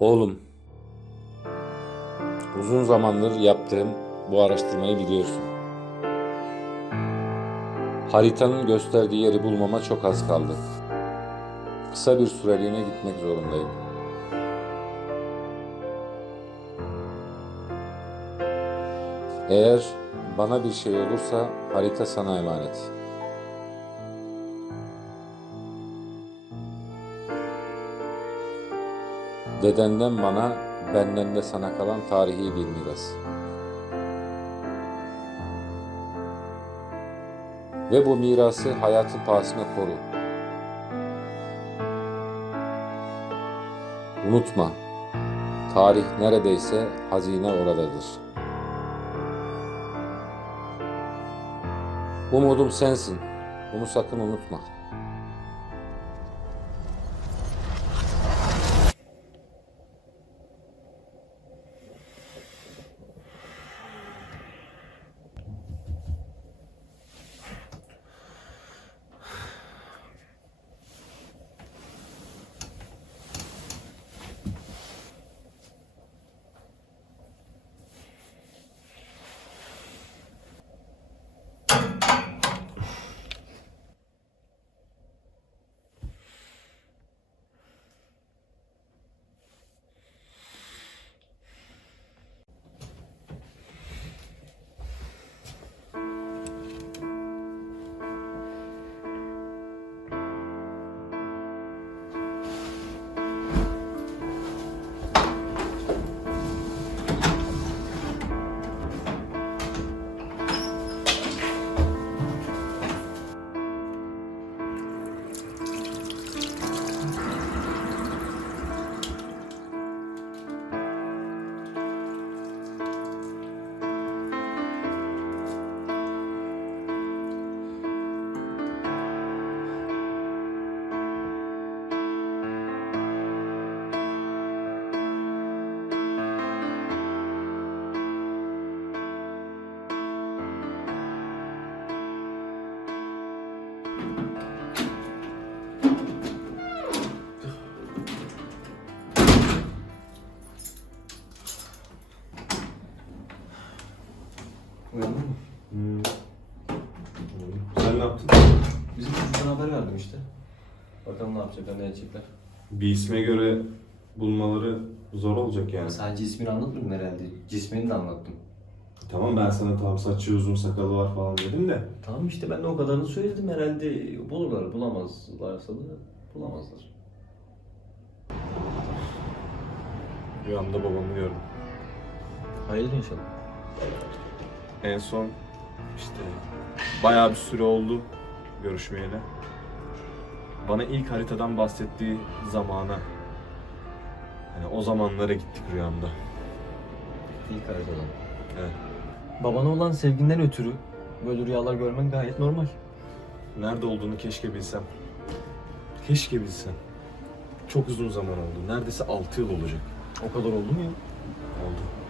Oğlum, uzun zamandır yaptığım bu araştırmayı biliyorsun. Haritanın gösterdiği yeri bulmama çok az kaldı. Kısa bir süreliğine gitmek zorundayım. Eğer bana bir şey olursa harita sana emanet. Dedenden bana, benden de sana kalan tarihi bir miras. Ve bu mirası hayatın pahasına koru. Unutma, tarih neredeyse hazine oradadır. Umudum sensin, bunu sakın unutma. Mı? Sen ne yaptın? Bizim çocuktan haber verdim işte. Bakalım ne yapacaklar, ne edecekler. Bir isme göre bulmaları zor olacak yani. Sadece ismini anlatmadım herhalde. Cismini de anlattım. Tamam ben sana tam saçı uzun sakalı var falan dedim de. Tamam işte ben de o kadarını söyledim herhalde. Bulurlar, bulamazlarsa da bulamazlar. Rüyamda babamı gördüm. Hayırdır inşallah. En son işte bayağı bir süre oldu görüşmeyeli. Bana ilk haritadan bahsettiği zamana hani o zamanlara gittik rüyamda. İlk haritadan. Evet. Babana olan sevginden ötürü böyle rüyalar görmen gayet normal. Nerede olduğunu keşke bilsem. Keşke bilsem. Çok uzun zaman oldu. Neredeyse 6 yıl olacak. O kadar oldu mu ya? Oldu.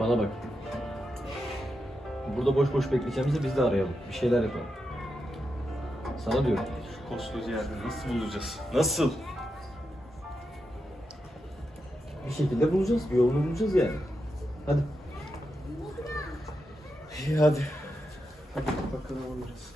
Bana bak. Burada boş boş bekleyeceğimizi biz de arayalım. Bir şeyler yapalım. Sana diyorum. Şu koskoca yerde nasıl bulacağız? Nasıl? Bir şekilde bulacağız. Bir yolunu bulacağız yani. Hadi. İyi hadi. Hadi bakalım biraz.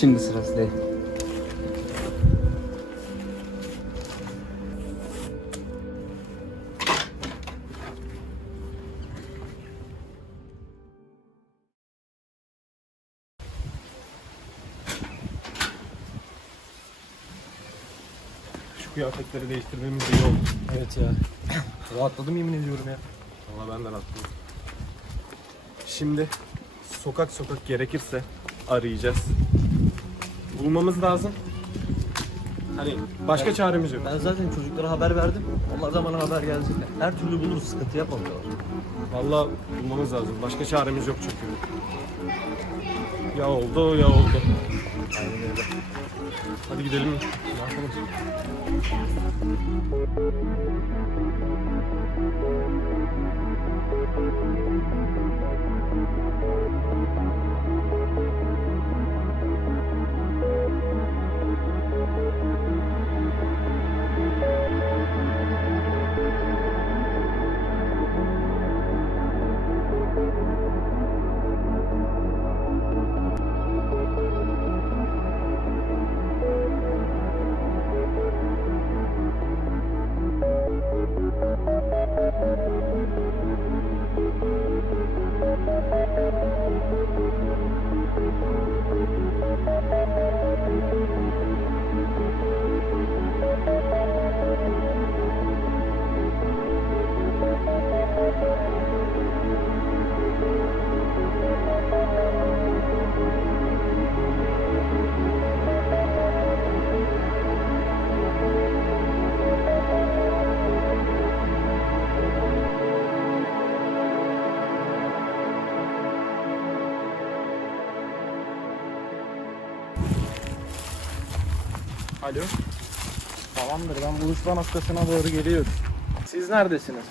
Şimdi sırası değil. Şu kıyafetleri değiştirmemiz iyi oldu. Evet ya. Rahatladım yemin ediyorum ya. Valla ben de rahatladım. Şimdi sokak sokak gerekirse arayacağız. Bulmamız lazım. Hani başka çaremiz yok. Ben zaten çocuklara haber verdim. Onlar da bana haber gelecekler. Her türlü buluruz sıkıntı yapamıyorlar. Valla bulmamız lazım. Başka çaremiz yok çünkü. Ya oldu ya oldu. Hadi gidelim. Ne yapalım? Alo. Tamamdır ben buluşma noktasına doğru geliyorum. Siz neredesiniz?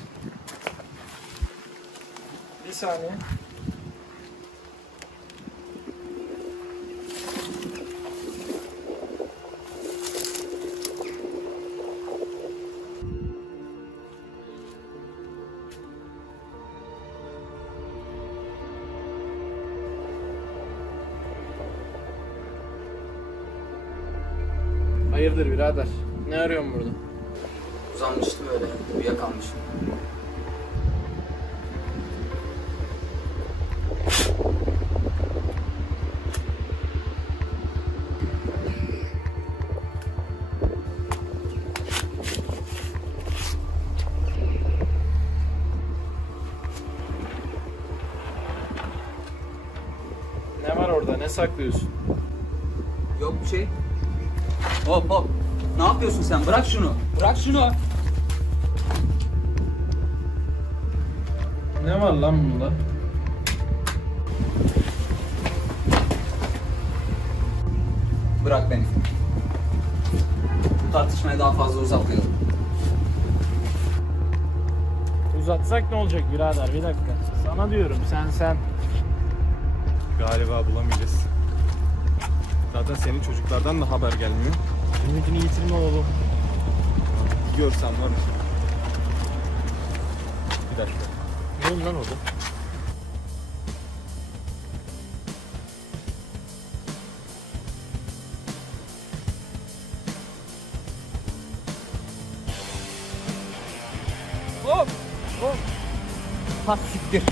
Bir saniye. Uzanmıştım öyle. Uyuyakalmışım. Ne var orada? Ne saklıyorsun? Yok bir şey. Hop hop. Ne yapıyorsun sen? Bırak şunu. Bırak şunu. Ne var lan bunda? Bırak beni. Bu tartışmayı daha fazla uzatmayalım. Uzatsak ne olacak birader? Bir dakika. Sana diyorum sen sen. Galiba bulamayacağız. Zaten senin çocuklardan da haber gelmiyor. Ümidini yitirme oğlum. Görsen var ya. Bir dakika. Ne oldu lan orada? Hop! Hop! Ha siktir.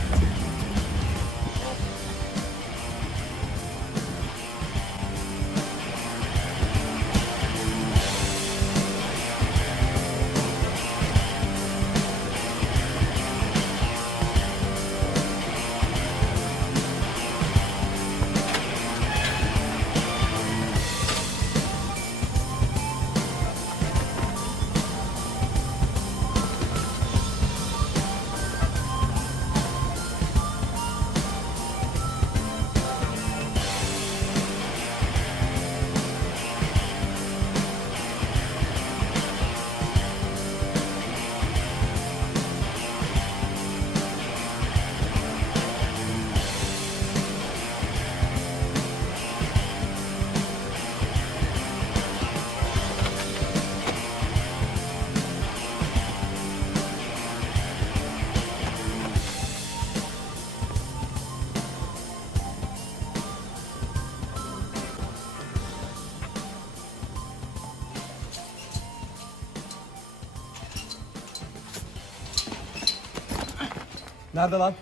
Nerede lan?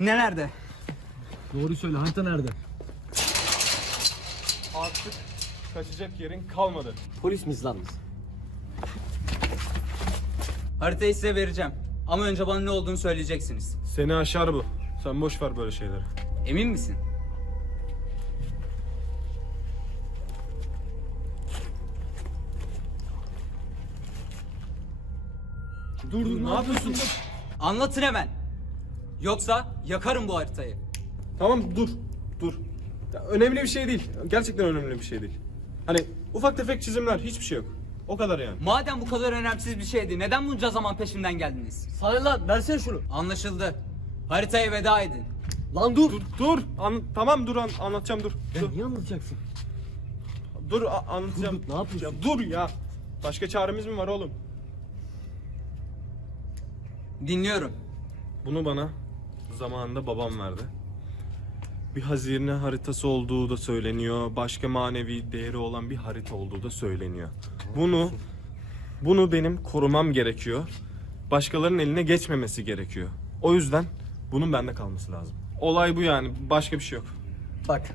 Ne nerede? Doğru söyle Hanta nerede? Artık kaçacak yerin kalmadı. Polis miyiz lan biz? Haritayı size vereceğim. Ama önce bana ne olduğunu söyleyeceksiniz. Seni aşar bu. Sen boş ver böyle şeyleri. Emin misin? Dur, dur ne yapıyorsun? Anlatın hemen. Yoksa yakarım bu haritayı. Tamam dur. Dur. Ya, önemli bir şey değil. Gerçekten önemli bir şey değil. Hani ufak tefek çizimler hiçbir şey yok. O kadar yani. Madem bu kadar önemsiz bir şeydi, neden bunca zaman peşimden geldiniz? Sana lan versene şunu. Anlaşıldı. Haritaya veda edin. Lan dur. Dur dur. An- tamam dur an- anlatacağım dur. Ya Dur. niye anlatacaksın? Dur a- anlatacağım. Dur, dur, ne yapıyorsun? Ya dur ya. Başka çaremiz mi var oğlum? Dinliyorum. Bunu bana zamanında babam verdi. Bir hazine haritası olduğu da söyleniyor. Başka manevi değeri olan bir harita olduğu da söyleniyor. Bunu bunu benim korumam gerekiyor. Başkalarının eline geçmemesi gerekiyor. O yüzden bunun bende kalması lazım. Olay bu yani. Başka bir şey yok. Bak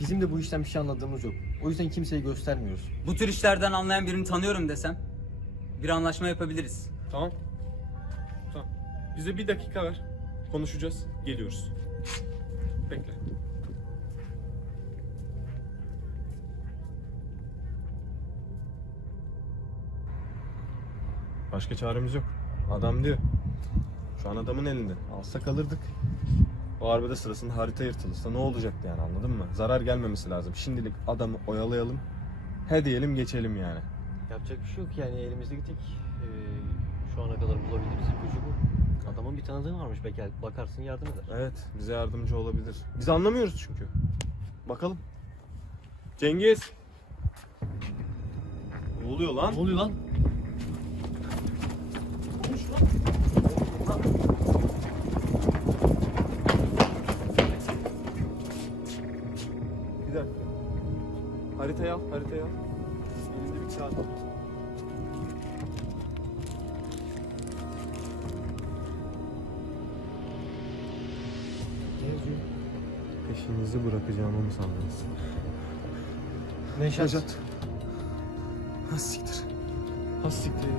bizim de bu işten bir şey anladığımız yok. O yüzden kimseye göstermiyoruz. Bu tür işlerden anlayan birini tanıyorum desem bir anlaşma yapabiliriz. Tamam? Tamam. Bize bir dakika ver. Konuşacağız. Geliyoruz. Bekle. Başka çaremiz yok. Adam diyor. Şu an adamın elinde. Alsak alırdık. O arbede sırasında harita yırtılırsa ne olacaktı yani anladın mı? Zarar gelmemesi lazım. Şimdilik adamı oyalayalım. He diyelim geçelim yani. Yapacak bir şey yok yani elimizdeki tek eee, şu ana kadar bulabildiğimiz ipucu bu. Adamın bir tanıdığı varmış belki bakarsın yardım eder. Evet, bize yardımcı olabilir. Biz anlamıyoruz çünkü. Bakalım. Cengiz. Ne oluyor lan? Ne oluyor lan? Bir dakika. Haritayı al, haritayı al. Elinde bir kağıt. Peşinizi bırakacağımı mı sandınız? Neşet. Ha siktir. Ha siktir.